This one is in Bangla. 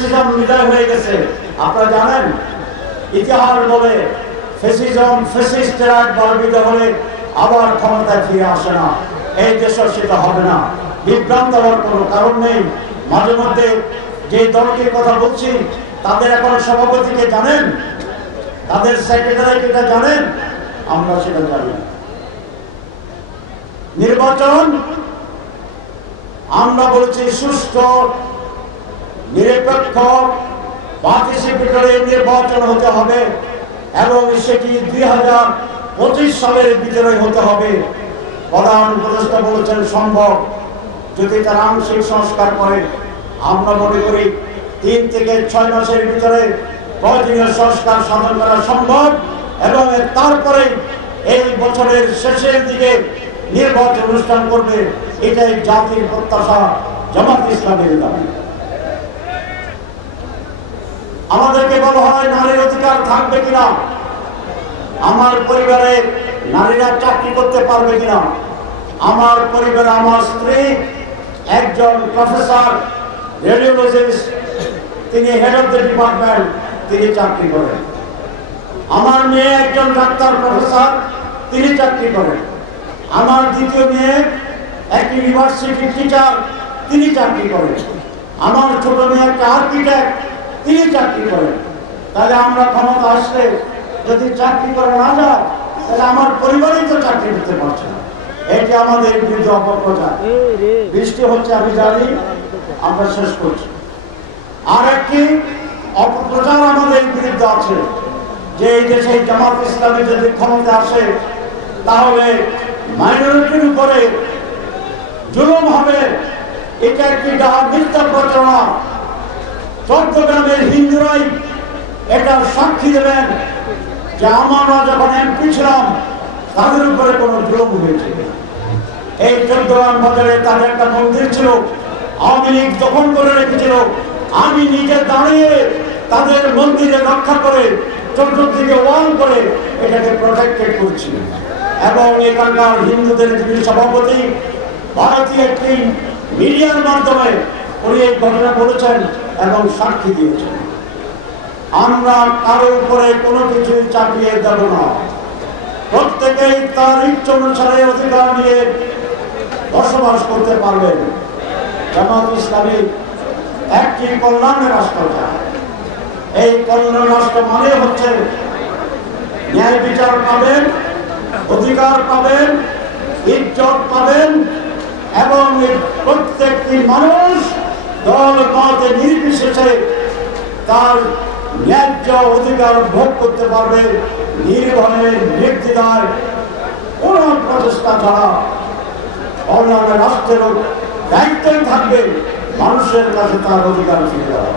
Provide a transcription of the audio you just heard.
ফ্যাসিজম বিদায় হয়ে গেছে। আপনারা জানেন ইতিহাস বলে ফ্যাসিজম ফ্যাসিস্টরা একবার বিদায় হলে আবার ক্ষমতায় ফিরে আসে না। এই দেশও সেটা হবে না, বিভ্রান্ত হওয়ার কোনো কারণ নেই। মাঝে মধ্যে যে দলটির কথা বলছি তাদের এখন সভাপতিকে জানেন, তাদের সেক্রেটারিটা জানেন, আমরা সেটা জানি। নির্বাচন আমরা বলছি সুষ্ঠু নিরপেক্ষ পার্টিসিপেটরি নির্বাচন হতে হবে এবং সেটি 2025 সালের ভিতরে হতে হবে। প্রধান উপদেষ্টা বলেছেন সম্ভব, যদি তারা আংশিক সংস্কার করে। আমরা মনে করি 3 থেকে 6 মাসের ভিতরে প্রয়োজনীয় সংস্কার সাধন করা সম্ভব এবং তারপরে এই বছরের শেষের দিকে নির্বাচন অনুষ্ঠান করবে। এটাই জাতির প্রত্যাশা, জামাত ইসলামের দাবি। আমাদেরকে বলা হয় নারীর অধিকার থাকবে কিনা, আমার পরিবারে নারীরা চাকরি করতে পারবে কিনা। আমার পরিবারে আমার স্ত্রী একজন প্রফেসর রেডিওলজিস্ট, তিনি হেড অফ দ্য ডিপার্টমেন্ট, তিনি চাকরি করেন। আমার মেয়ে একজন ডাক্তার প্রফেসর, তিনি চাকরি করেন। আমার দ্বিতীয় মেয়ে এক ইউনিভার্সিটির টিচার, তিনি চাকরি করেন। আমার ছোট মেয়ে একটা আর্কিটেক্ট, তিনি চাকরি করেন। তাহলে আমরা ক্ষমতা আসলে যদি চাকরি করে না যায় তাহলে আমার পরিবারই তো চাকরি করতে পারছে না। এটি আমাদের বিরুদ্ধে অপপ্রচার। বৃষ্টি হচ্ছে আমি জানি, আমরা শেষ করছি। আর একটি অপপ্রচার আমাদের বিরুদ্ধে আছে যে এই দেশে জামাত ইসলামী যদি ক্ষমতা আসে তাহলে মাইনরিটির উপরে জুলুম হবে। এটা একটি মিথ্যা প্রচারণা। চট্টগ্রামের হিন্দুরাই এটা সাক্ষী দেবেন যে আমরা যখন এমপি ছিলাম তাদের উপরে কোনো জুলুম হয়েছে। এই চট্টগ্রাম বাজারে তাদের একটা মন্দির ছিল, আওয়ামী লীগ দখল করে রেখেছিল। আমি নিজে দাঁড়িয়ে তাদের মন্দিরে রক্ষা করে চতুর্দিকে ওয়াল করে এটাকে প্রোটেক্টেড করছি। এবং এখানকার হিন্দুদের যিনি সভাপতি ভারতীয় একটি মিডিয়ার মাধ্যমে উনি এই ঘটনা বলেছেন এবং সাক্ষী দিয়েছেন। আমরা কারো উপরে কোনো কিছু চাপিয়ে দেব না। প্রত্যেকেই তার ইচ্ছা অনুসারে অধিকার নিয়ে বসবাস করতে পারবেন। জামাত ইসলামী একটি কল্যাণের রাষ্ট্র চায়। এই কল্যাণ রাষ্ট্র মানে হচ্ছে ন্যায় বিচার পাবেন, অধিকার পাবেন, ইজ্জত পাবেন এবং প্রত্যেকটি মানুষ দল মতে নির্বিশেষে তার ন্যায্য অধিকার ভোগ করতে পারবে নির্ভয়ে নির্দ্বিধায় কোন প্রচেষ্টা ছাড়া। কল্যাণের রাষ্ট্রের দায়িত্বই থাকবে মানুষের কাছে তার অধিকার ফিরে দেওয়া।